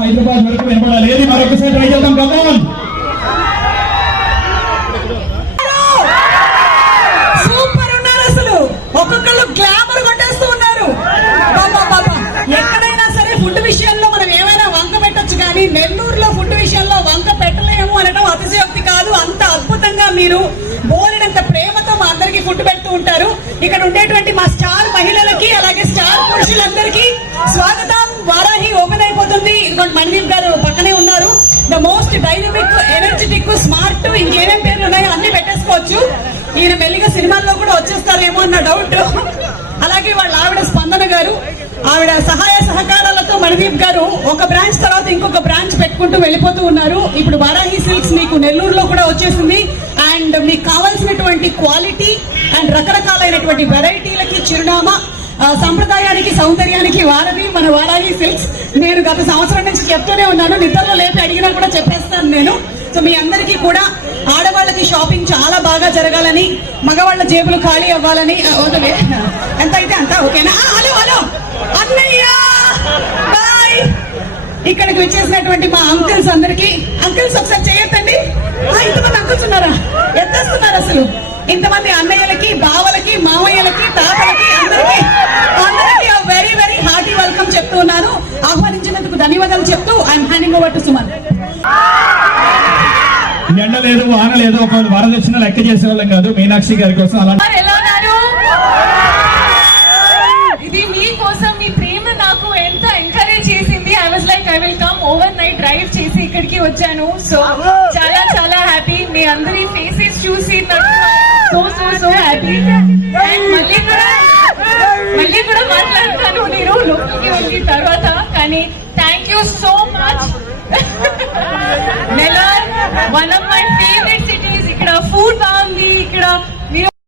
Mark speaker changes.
Speaker 1: హైదరాబాద్ వరకు వినపడాలి ఏది? మరొకసారి ట్రై చేద్దాం. కమాన్
Speaker 2: సూపర్ ఉన్నారు అసలు. ఒక్కొక్కళ్ళు గ్లామర్ కొట్టేస్తూ ఉన్నారు. ఎక్కడైనా సరే ఫుడ్ విషయంలో మనం ఏమైనా వంక పెట్టొచ్చు కానీ నెల్లూరులో ఫుడ్ విషయంలో వంక పెట్టలేము అనడం అతిశయోక్తి కాదు. అంత అద్భుతంగా మీరు బోలినంత ప్రేమతో మా అందరికి ఫుడ్ పెడుతూ ఉంటారు. ఇక్కడ ఉండేటువంటి మా స్టార్ మహిళలకి అలాగే స్టార్ పురుషులందరికీ స్వాగతం. వారాహి ఓపెన్ అయిపోతుంది ఇదిగోండి మణిదీప్ గారు పక్కనే ఉన్నారు. The most dynamic energetic smart ఇంకేమేం పేర్లు ఉన్నాయో అన్ని పెట్టేసుకోవచ్చు. ఈయన మెల్లిగా సినిమాల్లో కూడా వచ్చేస్తారేమో అన్న డౌట్ అలాగే వాళ్ళ ఆవిడ స్పందన గారు ఆవిడ సహాయ సహకారాలతో మణిదీప్ గారు ఒక బ్రాంచ్ తర్వాత ఇంకొక బ్రాంచ్ పెట్టుకుంటూ వెళ్ళిపోతూ ఉన్నారు. ఇప్పుడు వారాహి సిల్క్స్ మీకు నెల్లూరులో కూడా వచ్చేసింది. అండ్ మీకు కావాల్సినటువంటి క్వాలిటీ అండ్ రకరకాలైనటువంటి వెరైటీలకి చిరునామా సంప్రదాయానికి సౌందర్యానికి వారధి మన వారాహి సిల్క్స్ నేను గత సంవత్సరం నుంచి చెప్తూనే ఉన్నాను. నిద్రలో లేపి అడిగినా కూడా చెప్పేస్తాను నేను. సో మీ అందరికీ కూడా ఆడవాళ్ళకి షాపింగ్ చాలా బాగా జరగాలని మగవాళ్ళ జేబులు ఖాళీ అవ్వాలని ఎంత అయితే అంత ఓకేనా? హలో హలో అన్నయ్య! బాయ్! ఇక్కడికి వచ్చేసినటువంటి మా అంకుల్స్ అందరికి అంకుల్స్ ఒకసారి చేయొద్దండి. ఆ, ఇంతమంది అంకుల్స్ ఉన్నారా? ఎత్తేస్తున్నారు అసలు? ఇంతమంది అన్నయ్య ఆహ్వానించినందుకు ధన్యవాదాలు చెప్తూ I'm handing over to Suman
Speaker 1: ఎండ లేదు వాన లేదు ఒక వరదక్షిణ లెక్క చేసేవాళ్ళం కాదు. మీనాక్షి గారి కోసం అలా
Speaker 3: ఇది మీకోసం మీ ప్రేమ నాకు ఎంత ఎంకరేజ్ చేసింది. I was like I will come overnight drive చేసి ఇక్కడికి వచ్చాను. సో చాలా చాలా హ్యాపీ మీ అందరి ఫేసెస్ చూసి నాకు so so so happy Nani. Thank you so much. Miller, one of my favorite